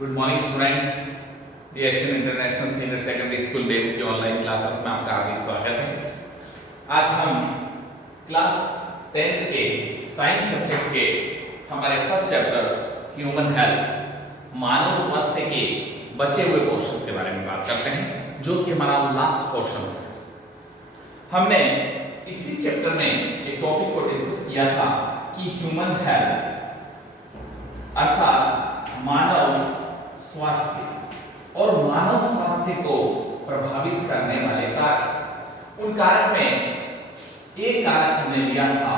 Good morning students. The Asian International Senior Secondary School Begu की online classes में आपका हार्दिक स्वागत है। आज हम क्लास 10th के साइंस सब्जेक्ट के हमारे फर्स्ट चैप्टर्स ह्यूमन हेल्थ मानव स्वास्थ्य के बचे हुए पोर्शंस के बारे में बात करते हैं, जो कि हमारा लास्ट पोर्शन है। हमने इसी चैप्टर में एक टॉपिक को डिस्कस किया था कि ह्यूमन हेल्थ अर्थात मानव स्वास्थ्य और मानव स्वास्थ्य को प्रभावित करने वाले कारक। उन कारक में एक कारक हमने लिया था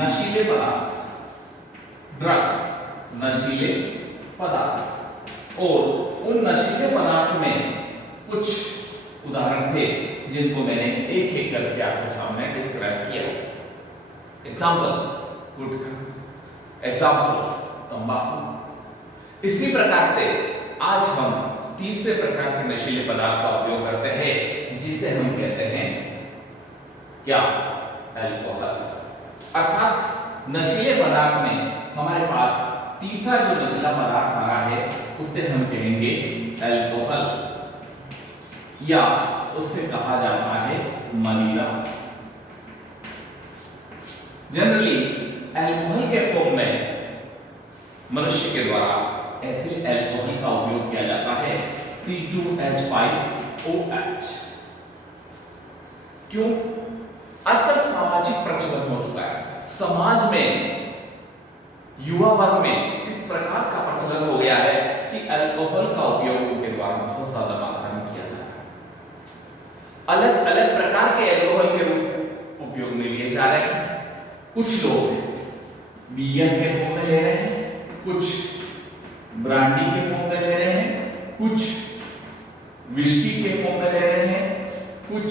नशीले पदार्थ, ड्रग्स, नशीले पदार्थ। और उन नशीले पदार्थ में कुछ उदाहरण थे जिनको मैंने एक एक करके आपके सामने डिस्क्राइब किया। एग्जाम्पल गुटखा, एग्जाम्पल तंबाकू। इसी प्रकार से आज हम तीसरे प्रकार के नशीले पदार्थ का उपयोग करते हैं, जिसे हम कहते हैं क्या? अल्कोहल। अर्थात नशीले पदार्थ में हमारे पास तीसरा जो नशीला पदार्थ आ रहा है उसे हम कहेंगे अल्कोहल, या उसे कहा जाता है मदिरा। जनरली अल्कोहल के फॉर्म में मनुष्य के द्वारा एथिल अल्कोहल का उपयोग किया जाता है, C2H5OH। क्यों? आजकल सामाजिक प्रचलन हो चुका है। समाज में, युवा वर्ग में इस प्रकार का प्रचलन हो गया है कि अल्कोहल का उपयोग उनके द्वारा बहुत ज्यादा मात्रा में किया जा रहा है। अलग अलग प्रकार के अल्कोहल के उपयोग में लिए जा रहे हैं। कुछ लोग बियर के फॉर्म में ले रहे हैं, कुछ ब्रांडी के फॉर्म में ले रहे हैं, कुछ विस्की के फॉर्म में ले रहे हैं, कुछ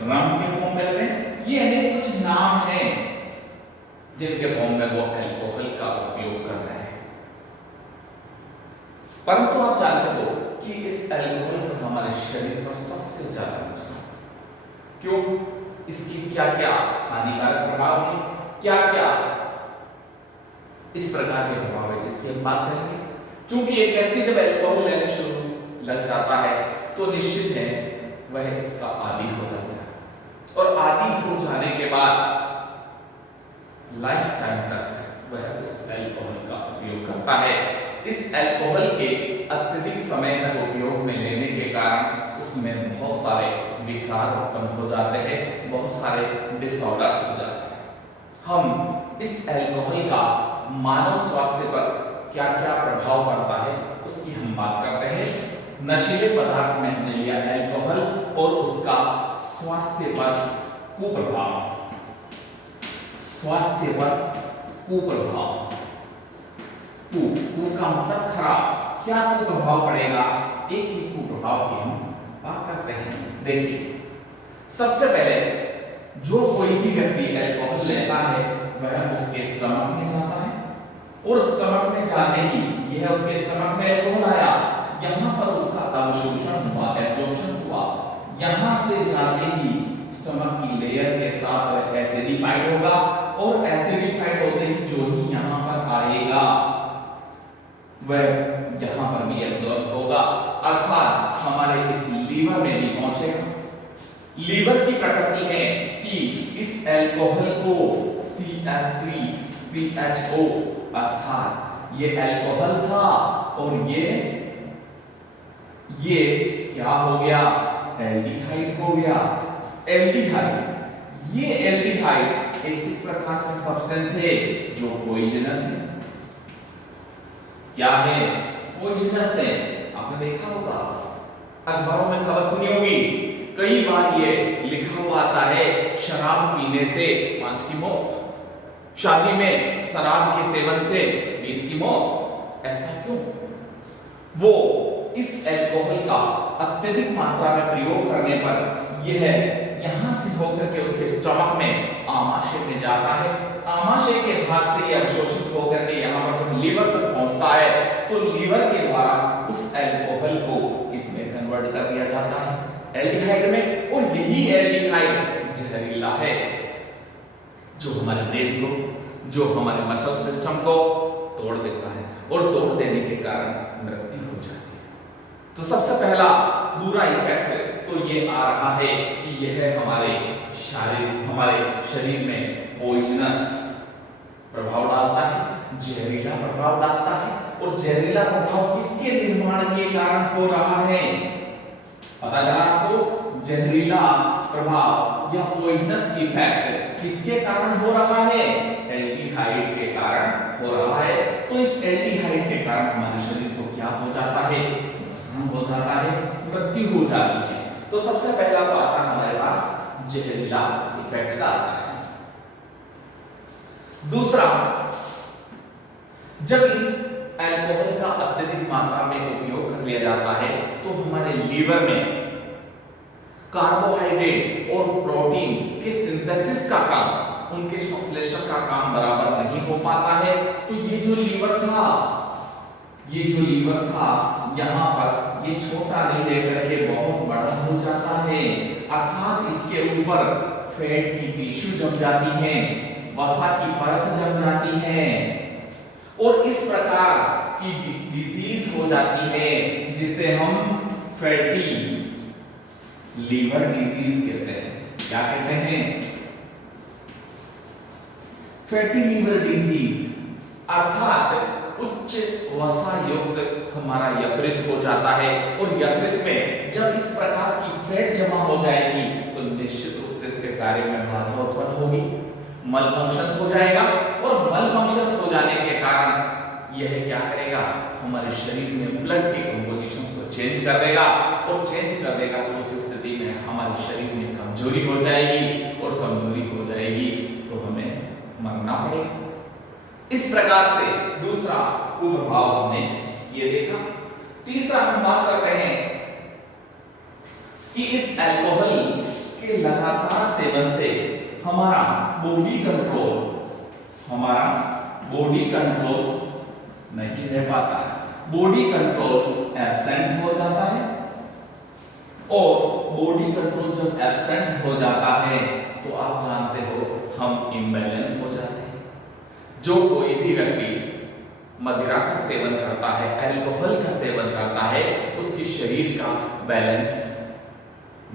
रम के फॉर्म में ले रहे हैं। ये अनेक कुछ नाम हैं जिनके फॉर्म में वो अल्कोहल का उपयोग कर रहे हैं। परंतु आप जानते हो कि इस अल्कोहल का हमारे शरीर पर सबसे ज्यादा नुकसान। क्यों? इसकी क्या क्या हानिकारक प्रभाव है, क्या क्या इस प्रकार के प्रभाव है जिसकी हम बात करेंगे। क्योंकि एक व्यक्ति जब अल्कोहल लेने शुरू लग जाता है तो निश्चित है वह इसका आदी हो जाता है, और आदी हो जाने के बाद लाइफ टाइम तक वह उस अल्कोहल का उपयोग करता है। इस अल्कोहल के अत्यधिक समय तक उपयोग में लेने के कारण उसमें बहुत सारे विकार उत्पन्न हो जाते हैं, बहुत सारे डिसऑर्डर्स हो जाते हैं। हम इस अल्कोहल का मानव स्वास्थ्य पर क्या क्या प्रभाव पड़ता है उसकी हम बात करते हैं। नशीले पदार्थ में हमने लिया अल्कोहल और उसका स्वास्थ्य पर कुप्रभाव। स्वास्थ्य पर कुप्रभाव, कु का मतलब खराब। क्या कुप्रभाव पड़ेगा? एक ही कुप्रभाव की हम बात करते हैं। देखिए, सबसे पहले जो कोई भी व्यक्ति अल्कोहल लेता है वह उसके स्टमक में जाता है, और स्टमक में जाते ही यह उसके स्टमक में अल्कोहल आया, यहाँ पर उसका अवशोषण हुआ, एब्जॉर्प्शन हुआ। यहाँ से जाते ही स्टमक की लेयर के साथ एसिडिफाइड होगा, और एसिडिफाइड होते ही जो ही यहाँ पर आएगा वह यहाँ पर भी एब्जॉर्ब होगा, अर्थात हमारे इस लीवर में भी पहुंचेगा। लीवर की प्रकृति है कि इस अल्कोहल को CH3CHO, अर्थात ये अल्कोहल था और ये क्या हो गया? एल्डिहाइड हो गया। एल्डिहाइड, ये एल्डिहाइड एक इस प्रकार का सब्सटेंस है जो पॉइजनस है। क्या है? पॉइजनस है। आपने देखा होगा, अखबारों में खबर सुनी होगी, कई बार ये लिखा हुआ आता है शराब पीने से 5 की मौत, शादी में शराब के सेवन से 20 की मौत। ऐसा क्यों? वो इस अल्कोहल का अत्यधिक मात्रा में प्रयोग करने पर यह यहां से होकर के उसके स्टमक में आमाशय में जाता है। आमाशय के भाग से यह अवशोषित होकर के यहाँ पर जब लीवर तक पहुंचता है तो लीवर के द्वारा उस अल्कोहल को किसमें कन्वर्ट कर दिया जाता है? एल्डिहाइड में। और यही एल्डिहाइड जहरीला है, जो हमारे ब्रेन को, जो हमारे मसल सिस्टम को तोड़ देता है और तोड़ देने के कारण मृत्यु हो जाती है। तो सबसे पहला बुरा इफेक्ट तो ये आ रहा है कि यह हमारे शरीर में पॉइजनस प्रभाव डालता है, जहरीला प्रभाव डालता है। और जहरीला प्रभाव किसके निर्माण के कारण हो रहा है? पता चला आपको, जहरीला प्रभाव या पॉइजनस इफेक्ट किसके कारण हो रहा है? एल्डिहाइड के कारण हो रहा है। तो इस एल्डिहाइड के कारण हमारे शरीर को क्या हो जाता है? नुकसान हो जाता है, मृत्यु हो जाती है। तो सबसे पहला तो आता है हमारे पास जहरीला इफेक्ट डालता है। दूसरा, जब इस अल्कोहल का अत्यधिक मात्रा में उपयोग कर लिया जाता है तो हमारे लीवर में कार्बोहाइड्रेट और प्रोटीन के सिंथेसिस का काम, उनके संश्लेषण का काम बराबर नहीं हो पाता है। तो ये जो लीवर था यहाँ पर ये छोटा नहीं रह करके बहुत बड़ा हो जाता है, अर्थात इसके ऊपर फैट की टिश्यू जम जाती है, वसा की परत जम जाती है और इस प्रकार की डिजीज हो जाती है जिसे हम फैटी लीवर डिजीज कहते हैं। क्या कहते हैं? फैटी लीवर डिजीज, अर्थात उच्च वसा युक्त हमारा यकृत हो जाता है और यकृत में जब इस प्रकार की फैट जमा हो जाएगी तो निश्चित रूप से इसके कार्य में बाधा उत्पन्न होगी, मलफंक्शंस हो जाएगा और मलफंक्शंस हो जाने के कारण यह क्या करेगा? हमारे शरीर में ब्लड की कंपोजिशन को चेंज कर देगा और चेंज कर देगा तो उस स्थिति में हमारे शरीर में कमजोरी हो जाएगी और कमजोरी हो जाएगी तो हमें मरना पड़ेगा। इस प्रकार से दूसरा कुप्रभाव हमने ये देखा। तीसरा हम बात करते हैं कि इस अल्कोहल के लगातार सेवन से हमारा बॉडी कंट्रोल नहीं रह पाता है, बॉडी कंट्रोल एब्सेंट हो जाता है और बॉडी कंट्रोल जब एब्सेंट हो जाता है तो आप जानते हो हम इम्बैलेंस हो जाते हैं। जो कोई भी व्यक्ति मदिरा का सेवन करता है, अल्कोहल का सेवन करता है, उसके शरीर का बैलेंस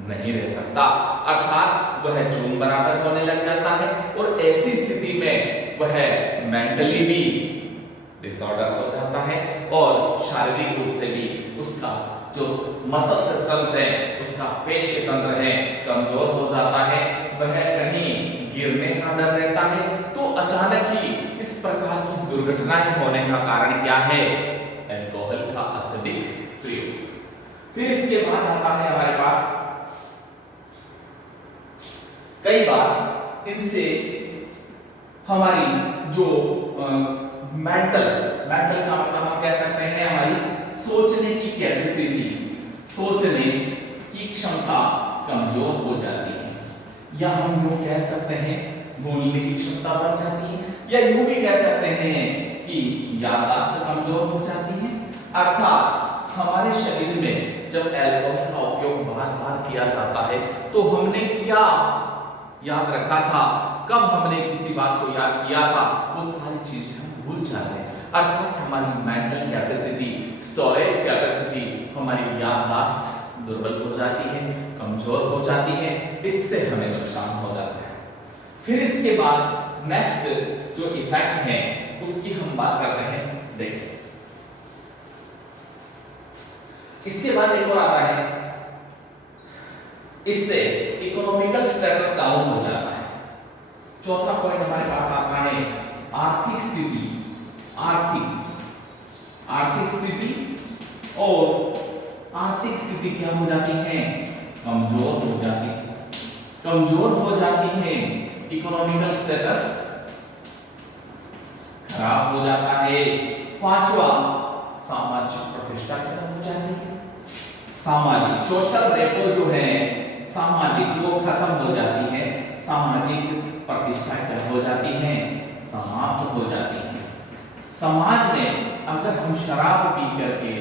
नहीं रह सकता, अर्थात वह जून बराबर होने लग जाता है और ऐसी स्थिति में वह मेंटली भी डिसऑर्डर्स हो जाता है और शारीरिक रूप से भी उसका जो मसल सिस्टम्स है, उसका पेशी तंत्र है, कमजोर हो जाता है, वह कहीं गिरने का डर रहता है। तो अचानक ही इस प्रकार की दुर्घटनाएं होने का कारण क्या है? अल्कोहल का अत्यधिक प्रयोग। फिर इसके बाद आता है हमारे पास कई बार इनसे हमारी जो मेंटल का मतलब हम कह सकते हैं हमारी सोचने की कैपेसिटी, सोचने की क्षमता कमजोर हो जाती है, या हम यूं कह सकते हैं बोलने की क्षमता बढ़ जाती है, या यूं भी कह सकते हैं कि याददाश्त कमजोर हो जाती है। अर्थात हमारे शरीर में जब अल्कोहल का उपयोग बार-बार किया जाता है तो हमने क्या याद रखा था, कब हमने किसी बात को याद किया था, वो सारी चीजें हम भूल जाते हैं। अर्थात हमारी मेंटल कैपेसिटी, स्टोरेज कैपेसिटी, हमारी याददाश्त दुर्बल हो जाती है, कमजोर हो जाती है, इससे हमें नुकसान हो जाता है। फिर इसके बाद नेक्स्ट जो इफेक्ट है उसकी हम बात करते हैं। देखिए इसके बाद एक और आता है, इससे इकोनॉमिकल स्टेटस डाउन हो जाता है। चौथा पॉइंट हमारे पास आता है आर्थिक स्थिति, आर्थिक स्थिति, और आर्थिक स्थिति क्या हो जाती है? कमजोर हो जाती है, कमजोर हो जाती है, इकोनॉमिकल स्टेटस खराब हो जाता है। पांचवा, सामाजिक प्रतिष्ठा खत्म हो जाती है, सामाजिक सोशल रेपो जो है सामाजिक वो खत्म हो जाती है, सामाजिक प्रतिष्ठा क्या हो जाती है? समाप्त हो जाती है। समाज में अगर हम शराब पी करके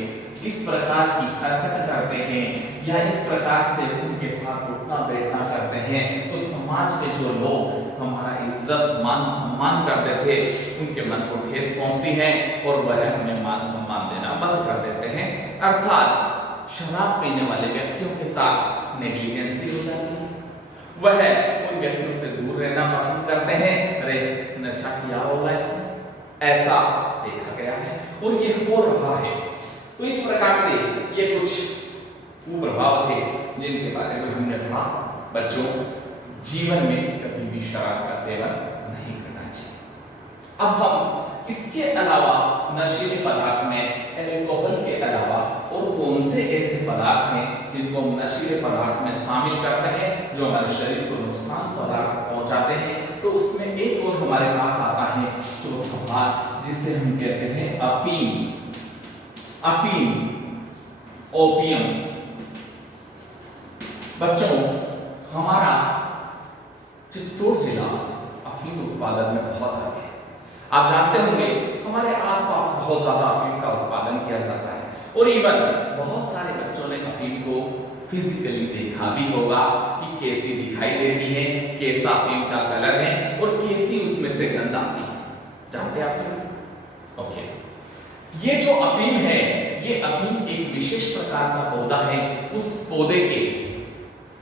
इस प्रकार की हरकत करते हैं या इस प्रकार से उनके साथ उठना बैठना करते हैं तो समाज के जो लोग हमारा इज्जत मान सम्मान करते थे, उनके मन को ठेस पहुंचती है और वह हमें मान सम्मान देना बंद कर देते हैं। अर्थात शराब पीने वाले व्यक्तियों के साथ नेग्लिजेंसी हो जाती है, वह उन व्यक्तियों से दूर रहना पसंद करते हैं। अरे नशा किया होगा इसने, ऐसा देखा गया है और ये हो रहा है। तो इस प्रकार से ये कुछ कुप्रभाव थे जिनके बारे में हमने पढ़ा। बच्चों, जीवन में कभी भी शराब का सेवन नहीं करना चाहिए। अब हम इसके अलावा नशीले पदार्थ में अल्कोहल के अलावा और कौन से ऐसे पदार्थ हैं जिनको हम नशीले पदार्थ में शामिल करते हैं जो हमारे शरीर को नुकसान पदार्थ पहुंचाते हैं। तो उसमें एक और हमारे पास आता है चौथा भाग, जिसे हम कहते हैं अफीम। अफीम, ओपियम। बच्चों, हमारा चित्तौड़ जिला अफीम उत्पादन में बहुत आगे है। आप जानते होंगे हमारे आसपास बहुत ज्यादा अफीम का उत्पादन किया जाता है और इवन बहुत सारे बच्चों ने अफीम को फिजिकली देखा भी होगा कि कैसी दिखाई देती है, कैसा अफीम का कलर है और कैसी उसमें से गंध आती है। जानते हैं आप सब? ओके, ये जो अफीम है, ये अफीम एक विशेष प्रकार का पौधा है। उस पौधे के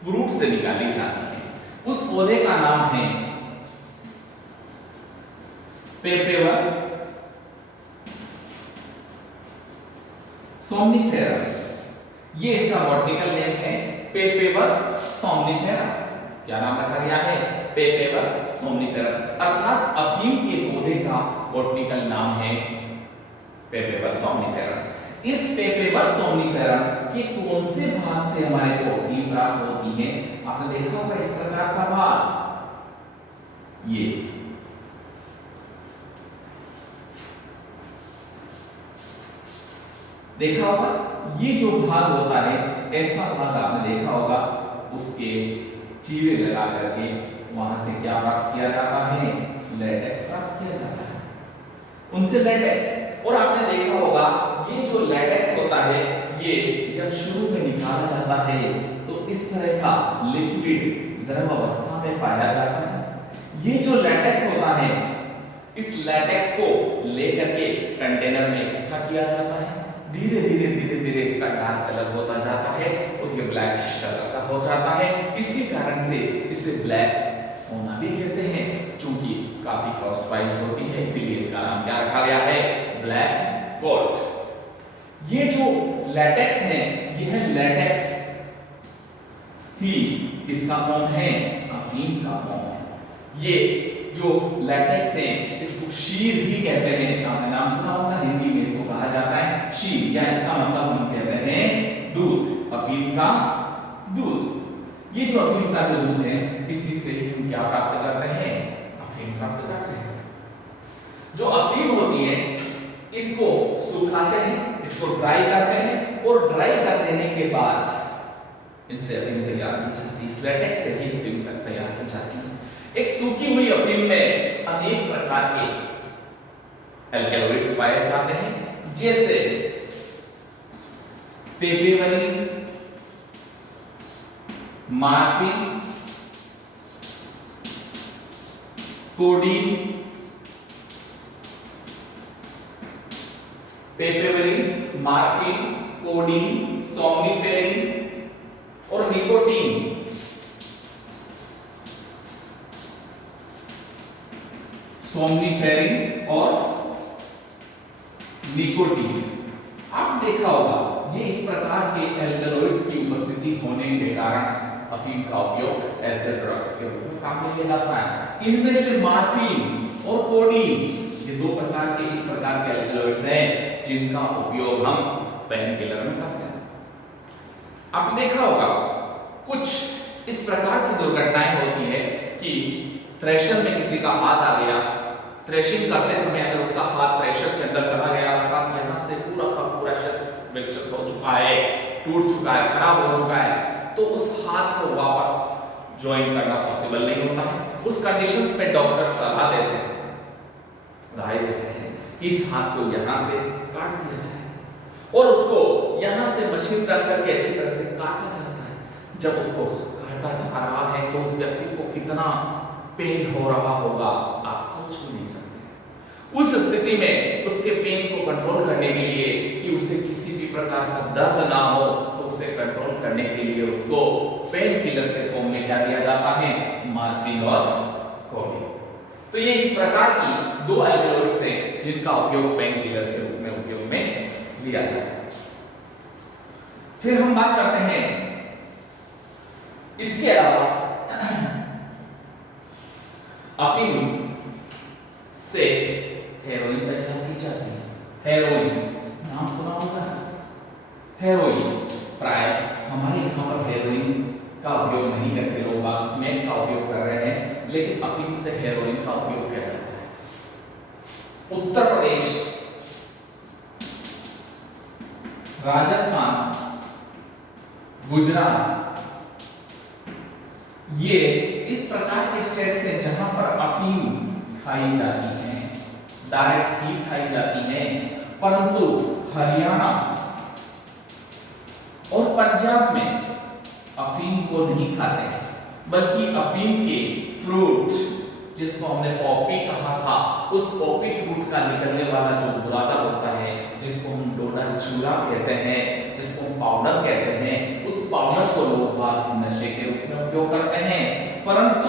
फ्रूट से निकाली जाती है। उस पौधे का नाम है पेपेवर सोमनिफेरम। ये इसका बॉटनिकल नेम है, पेपेवर सोमनिफेरम। क्या नाम रखा गया है? पेपेवर सोमनिफेरम। अर्थात अफीम के पौधे का बॉटनिकल नाम है पेपेवर सोमनिफेरम। इस पेपेवर सोमनिफेरम के कौन से भाग से हमारे को अफीम प्राप्त होती है? आपने देखा होगा इस प्रकार का भाग, ये देखा होगा। ये जो भाग होता है, ऐसा भाग आपने देखा होगा, उसके चीरे लगा करके वहां से क्या प्राप्त किया जाता है? लेटेक्स प्राप्त किया जाता है, उनसे लेटेक्स। और आपने देखा होगा ये जो लेटेक्स होता है, ये जब शुरू में निकाला जाता है तो इस तरह का लिक्विड द्रव अवस्था में पाया जाता है। ये जो लेटेक्स होता है, इस लेटेक्स को लेकर के कंटेनर में इकट्ठा किया जाता है। धीरे धीरे इसका डार्क कलर होता जाता है और ये ब्लैकिश कलर का हो जाता है। इसी कारण से इसे ब्लैक सोना भी कहते हैं, क्योंकि काफी कॉस्ट वाइज होती है, इसीलिए इसका नाम क्या रखा गया है? Black gold. ये जो लेटेक्स है, यह लेटेक्स ही किसका फॉर्म है? अफीम का फॉर्म है। ये जो लेटेक्स है, इसको शीर भी कहते हैं। आपने नाम सुना होगा, हिंदी में इसको कहा जाता है शीर, या इसका मतलब हम कहते हैं दूध, अफीम का दूध। ये जो अफीम का जो दूध है, इसी से हम क्या प्राप्त करते हैं? अफीम प्राप्त करते हैं। जो अफीम होती है, इसको सुखाते हैं, इसको ड्राई करते हैं और ड्राई कर देने के बाद इनसे अफीम तैयार की जाती है। इस लेटेक्स से ही अफीम तैयार की जाती है। एक सूखी हुई अफीम में अनेक प्रकार के अल्कलॉइड्स पाए जाते हैं, जैसे पेपेवरिन, मार्फिन, कोडीन, पेपेवरिन, मार्फिन, कोडीन, सोमनिफेरिन और निकोटीन। सोमनिफेरिन और निकोटीन। आप देखा होगा ये इस प्रकार के एल्कलॉइड्स की उपस्थिति होने के कारण अफीम का उपयोग ऐसे ड्रग्स के रूप में काम में लिया जाता है। इनमें से मार्फिन और कोडीन, ये दो प्रकार के इस प्रकार के एल्कलॉइड्स हैं जिनका उपयोग हम पेन किलर में करते हैं। आपने देखा होगा कुछ इस प्रकार की दुर्घटनाएं होती है कि थ्रेशर में किसी का हाथ आ गया, थ्रेशिंग करते समय अगर उसका हाथ थ्रेशर के अंदर चला गया, हाथ यहां से पूरा का पूरा क्षत विक्षत हो चुका है, टूट चुका है, खराब हो चुका है, तो उस हाथ को वापस ज्वाइन करना पॉसिबल नहीं होता है। उस कंडीशंस में डॉक्टर सलाह देते हैं, राय देते हैं कि इस हाथ को यहां से काट दिया जाए और उसको यहां से मशीन रख करके अच्छी तरह से काटा जाता है। जब उसको काटा जा रहा है तो उस व्यक्ति को कितना पेन हो रहा होगा, आप सोच भी नहीं सकते। उस स्थिति में उसके पेन को कंट्रोल करने के लिए कि उसे किसी भी प्रकार का दर्द ना हो, तो उसे कंट्रोल करने के लिए उसको पेन किलर के फॉर्म में क्या दिया जाता है, मॉर्फिन और कोडीन। तो ये इस प्रकार की दो एल्कलॉइड्स हैं जिनका उपयोग पेन किलर के रूप में उपयोग में लिया जाता है। फिर हम बात करते हैं इसके अलावा अफीम से हेरोइन तैयार की जाती है। हेरोइन नाम सुना होगा, हेरोइन प्राय हमारे यहाँ पर हेरोइन का उपयोग नहीं करते लोग, स्मैक का उपयोग कर रहे हैं, लेकिन अफीम से हेरोइन का उपयोग किया जाता है। उत्तर प्रदेश, राजस्थान, गुजरात, ये इस प्रकार के स्टेट्स हैं जहां पर अफीम खाई जाती है, डायरेक्ट ही खाई जाती है। परंतु हरियाणा और पंजाब में अफीम को नहीं खाते हैं, बल्कि अफीम के फ्रूट, जिसको हमने पॉपी कहा था, उस पॉपी फ्रूट का निकलने वाला जो बुरादा होता है, जिसको हम डोडा चूरा कहते हैं, जिसको हम पाउडर कहते हैं, उस पाउडर को लोग नशे के रूप में उपयोग करते हैं। परंतु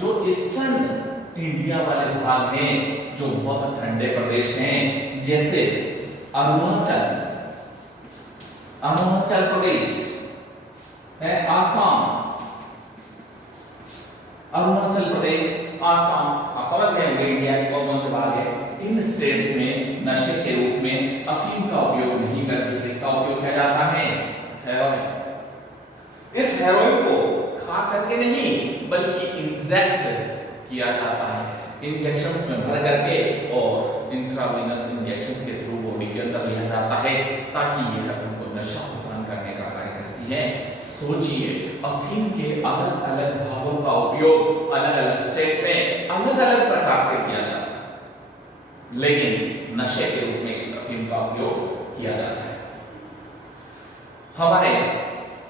जो ईस्टर्न इंडिया वाले भाग हैं, जो बहुत ठंडे प्रदेश हैं, जैसे अरुणाचल प्रदेश है, आसाम, अरुणाचल प्रदेश, आसाम, आप समझ गए होंगे इंडिया के कौन से भाग है। इन स्टेट्स में नशे के रूप में अफीम का उपयोग नहीं करते, जिसका उपयोग किया जाता है हेरोइन। इस हेरोइन को खा करके नहीं, बल्कि इंजेक्ट किया जाता है, इंजेक्शंस में भर करके और इंट्रावेनस इंजेक्शंस के थ्रू बॉडी के अंदर लिया जाता है, ताकि यह उनको नशा प्रदान करने का कार्य करती है। सोचिए, अफीम के अलग अलग भागों का उपयोग अलग अलग स्टेट में अलग अलग प्रकार से किया जाता है, लेकिन नशे के रूप में इस अफीम का उपयोग किया जाता है। हमारे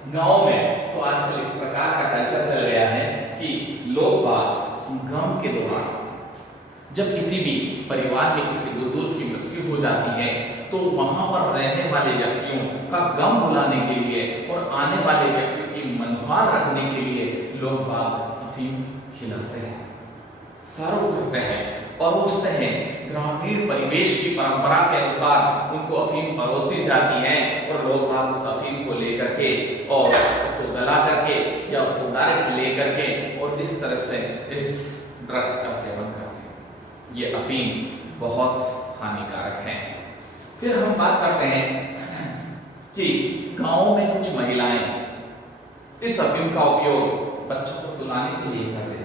गांव में तो आजकल इस प्रकार का कल्चर चल गया है कि लोग बात गम के दौरान, जब किसी भी परिवार में किसी बुजुर्ग की मृत्यु हो जाती है, तो वहां पर रहने वाले व्यक्तियों का गम भुलाने के लिए और आने वाले व्यक्तियों की मनोहार रखने के लिए लोग बाग अफीम खिलाते हैं, सर्व करते हैं, परोसते हैं। ग्रामीण परिवेश की परंपरा के अनुसार उनको अफीम परोसी जाती है और लोग बाग उस अफीम को लेकर के और उसको गला करके या उसको डायरेक्ट लेकर के और इस तरह से इस ड्रग्स का सेवन करते हैं। ये अफीम बहुत हानिकारक है। फिर हम बात करते हैं कि गांव में कुछ महिलाएं इस अफीम का उपयोग बच्चों को सुलाने के लिए करते हैं।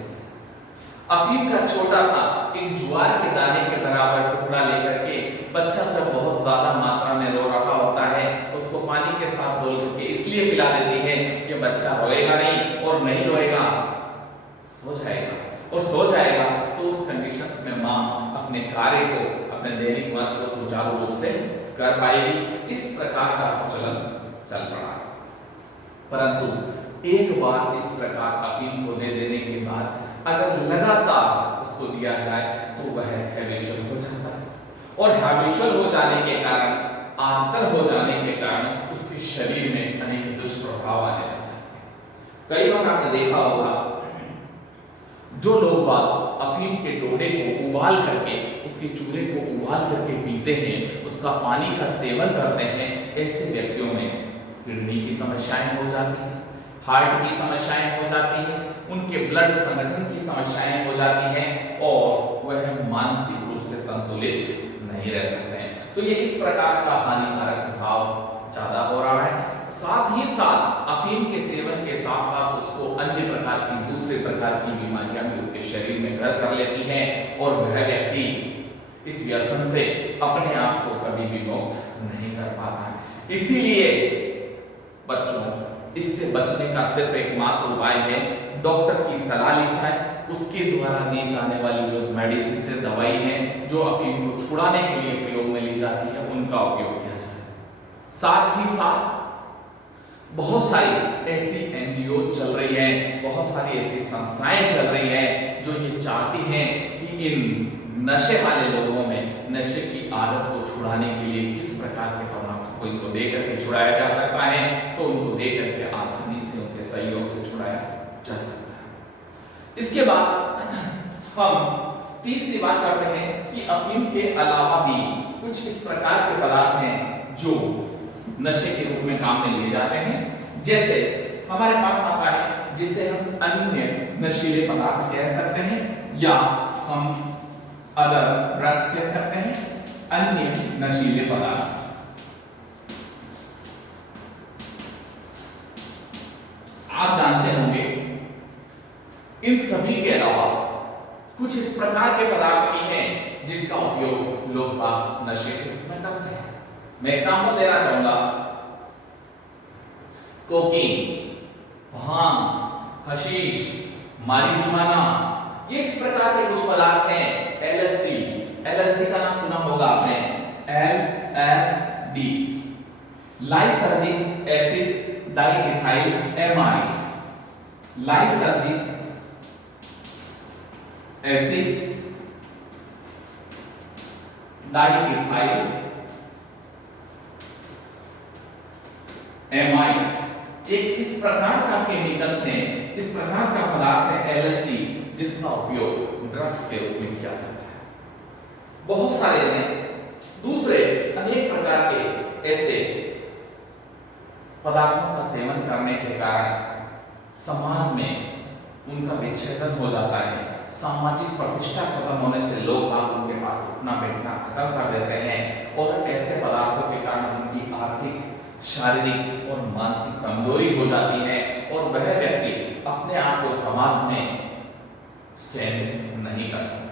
अफीम का छोटा सा एक ज्वार के दाने के बराबर टुकड़ा लेकर के बच्चा जब बहुत ज्यादा मात्रा में रो रहा होता है, उसको पानी के साथ घोल करके इसलिए पिला देती है कि बच्चा रोएगा नहीं, और नहीं रोएगा सो जाएगा, और सो जाएगा तो उस कंडीशंस में मां अपने कार्य को, अपने दैनिक वर्क को सुचारू रूप से कर पाएगी। इस प्रकार का प्रचलन चल पड़ा। परंतु एक बार इस प्रकार अफीम को दे देने के बाद अगर लगातार उसको दिया जाए तो वह हैबिचुअल हो जाता है, और हैबिचुअल हो जाने के कारण, आदत हो जाने के कारण उसके शरीर में अनेक दुष्प्रभाव आने लग जाते हैं। कई बार आपने देखा होगा, जो लोग अफीम के डोडे को उबाल करके, उसके चूरे को उबाल करके पीते हैं, उसका पानी का सेवन करते हैं, ऐसे व्यक्तियों में किडनी की समस्याएं हो जाती हैं, हार्ट की समस्याएं हो जाती हैं, उनके ब्लड संगठन की समस्याएं हो जाती हैं, और वह मानसिक रूप से संतुलित नहीं रह सकते हैं। तो ये इस प्रकार का हानिकारक प्रभाव ज्यादा हो रहा है। साथ ही साथ अफीम के सेवन के साथ साथ उसको अन्य प्रकार की, दूसरे प्रकार की बीमारियां भी उसके शरीर में घर कर लेती हैं, और वह व्यक्ति इस व्यसन से अपने आप को कभी भी मुक्त नहीं कर पाता है। इसीलिए बच्चों, इससे बचने का सिर्फ एकमात्र उपाय है, डॉक्टर की सलाह ली जाए, उसके द्वारा दी जाने वाली जो मेडिसिन से दवाई है, जो अफीम को छुड़ाने के लिए प्रयोग में ली जाती है, उनका उपयोग किया जाए। साथ ही साथ बहुत सारी ऐसी एनजीओ चल रही है, बहुत सारी ऐसी संस्थाएं चल रही हैं जो ये चाहती हैं कि इन नशे वाले लोगों में नशे की आदत को छुड़ाने के लिए किस प्रकार के पदार्थों को इनको दे करके छुड़ाया जा सकता है, तो उनको दे करके आसानी से उनके सहयोग से छुड़ाया जा सकता है। इसके बाद हम तीसरी बात करते हैं कि अफीम के अलावा भी कुछ इस प्रकार के पदार्थ हैं जो नशे के रूप में काम में लिए जाते हैं। जैसे हमारे पास आता है जिसे हम अन्य नशीले पदार्थ कह सकते हैं या हम अदर ड्रग्स कह सकते हैं, अन्य नशीले पदार्थ। आप जानते होंगे इन सभी के अलावा कुछ इस प्रकार के पदार्थ भी हैं जिनका उपयोग लोग बाग नशे के रूप में करते हैं। मैं एग्जांपल देना चाहूंगा, कोकीन, भांग, हशीश, मारिजुआना, ये इस प्रकार के कुछ पदार्थ हैं। एलएसडी, एलएसडी का नाम सुना होगा आपने, LSD, lysergic acid diethyl amide, lysergic acid diethyl amide एक इस प्रकार का केमिकल्स है, इस प्रकार का पदार्थ है एलएसडी, जिसका उपयोग ड्रग्स के रूप में किया जाता है। बहुत सारे दूसरे अनेक प्रकार के ऐसे पदार्थों का सेवन करने के कारण समाज में उनका विच्छेदन हो जाता है, सामाजिक प्रतिष्ठा खत्म होने से लोग बाग उनके पास उठना बैठना खत्म कर देते हैं और ऐसे पदार्थों के कारण उनकी आर्थिक, शारीरिक और मानसिक कमजोरी हो जाती है और वह व्यक्ति अपने आप को समाज में स्टैंड नहीं कर सकता।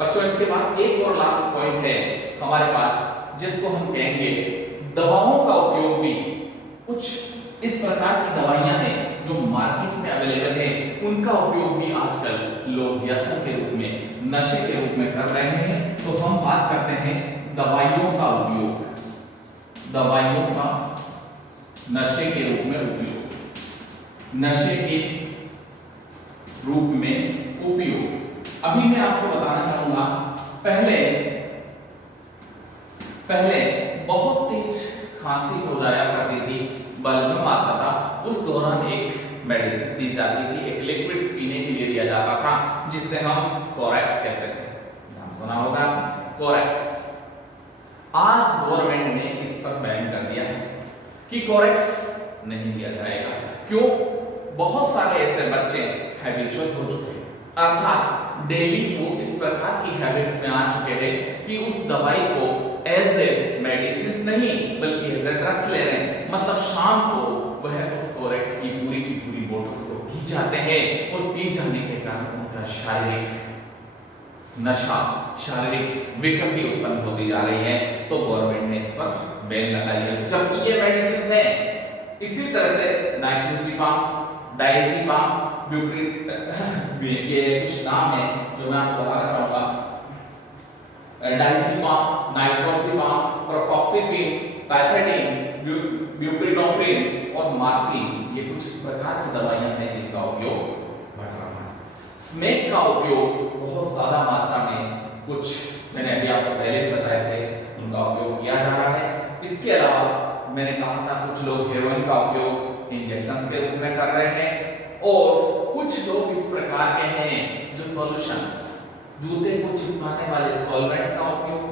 बच्चों, इसके बाद एक और लास्ट पॉइंट है हमारे पास, जिसको हम कहेंगे दवाओं का उपयोग भी। कुछ इस प्रकार की दवाइयां हैं जो मार्केट में अवेलेबल है, उनका उपयोग भी आजकल लोग व्यसन के रूप में, नशे के रूप में कर रहे हैं। तो हम बात करते हैं दवाइयों का उपयोग, दवाइयों का नशे के रूप में उपयोग, नशे के रूप में उपयोग। अभी मैं आपको बताना चाहूंगा, पहले बहुत तेज खांसी हो जाया करती थी, बलगम आता था, उस दौरान एक मेडिसिन दी जाती थी, एक लिक्विड्स पीने के लिए दिया जाता था जिसे हम कोरेक्स कहते थे। नाम सुना होगा कोरेक्स। आज गवर्नमेंट ने इस पर बैन कर दिया है कि कोरेक्स नहीं दिया जाएगा। क्यों? बहुत सारे ऐसे बच्चे हैबिचुअल हो चुके हैं, अर्थात डेली वो इस प्रकार की हैबिट्स में आ चुके हैं कि उस दवाई को एज ए मेडिसिन नहीं बल्कि एज ए ड्रग्स ले रहे हैं। मतलब शाम को वह उस कोरेक्स की पूरी बोतल को पी जाते हैं और पी जाने के कारण उनका शारीरिक नशा, शारीरिक विकृति उत्पन्न होती जा रही है। तो गवर्नमेंट ने इस पर बैन लगा दिया, जबकि ये मेडिसिन है। इसी तरह से नाइट्रोजिपाम, डायजिपाम, ब्यूप्रिन, ये कुछ नाम है जो मैं आपको बताना चाहूंगा। डायजिपाम, नाइट्रोजिपाम, प्रोपोक्सिफेन, पैथेटिन, ब्यूप्रिनोफ्रिन और मॉर्फिन, ये कुछ इस प्रकार की दवाइयां हैं जिनका उपयोग बढ़ रहा है। स्मैक का उपयोग बहुत ज्यादा मात्रा में, कुछ मैंने अभी आपको पहले भी बताए थे, उनका उपयोग किया जा रहा है। इसके अलावा मैंने कहा था कुछ लोग हेरोइन का उपयोग इंजेक्शंस के रूप में कर रहे हैं और कुछ लोग इस प्रकार के हैं जो सॉल्यूशंस, जूते को चिपकाने वाले सॉल्वेंट का उपयोग,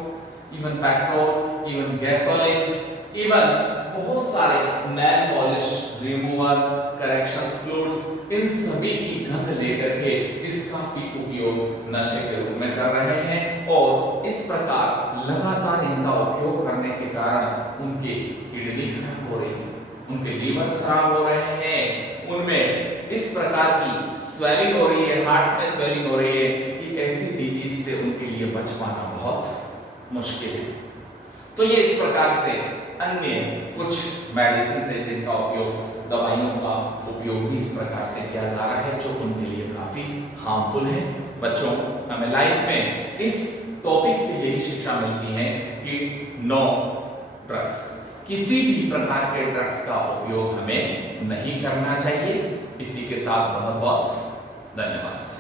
even petrol, even gasolines, even बहुत सारे nail polish remover, correction fluids, इन सभी की गंध लेकर के इसका भी उपयोग नशे के रूप में कर रहे हैं और इस प्रकार लगातार इनका उपयोग करने के कारण उनके किडनी खराब हो रही है, उनके लीवर खराब हो रहे हैं, उनमें इस प्रकार की स्वेलिंग हो रही है, हार्ट में स्वेलिंग हो रही है कि ऐसी डिजीज से उनके लिए बच पाना बहुत मुश्किल है। तो ये इस प्रकार से अन्य कुछ मेडिसिन है जिनका उपयोग, दवाइयों का उपयोग भी इस प्रकार से किया जा रहा है जो उनके लिए काफी हार्मफुल है। बच्चों, हमें लाइफ में इस टॉपिक से यही शिक्षा मिलती है कि नो ड्रग्स। किसी भी प्रकार के ड्रग्स का उपयोग हमें नहीं करना चाहिए। इसी के साथ बहुत बहुत धन्यवाद।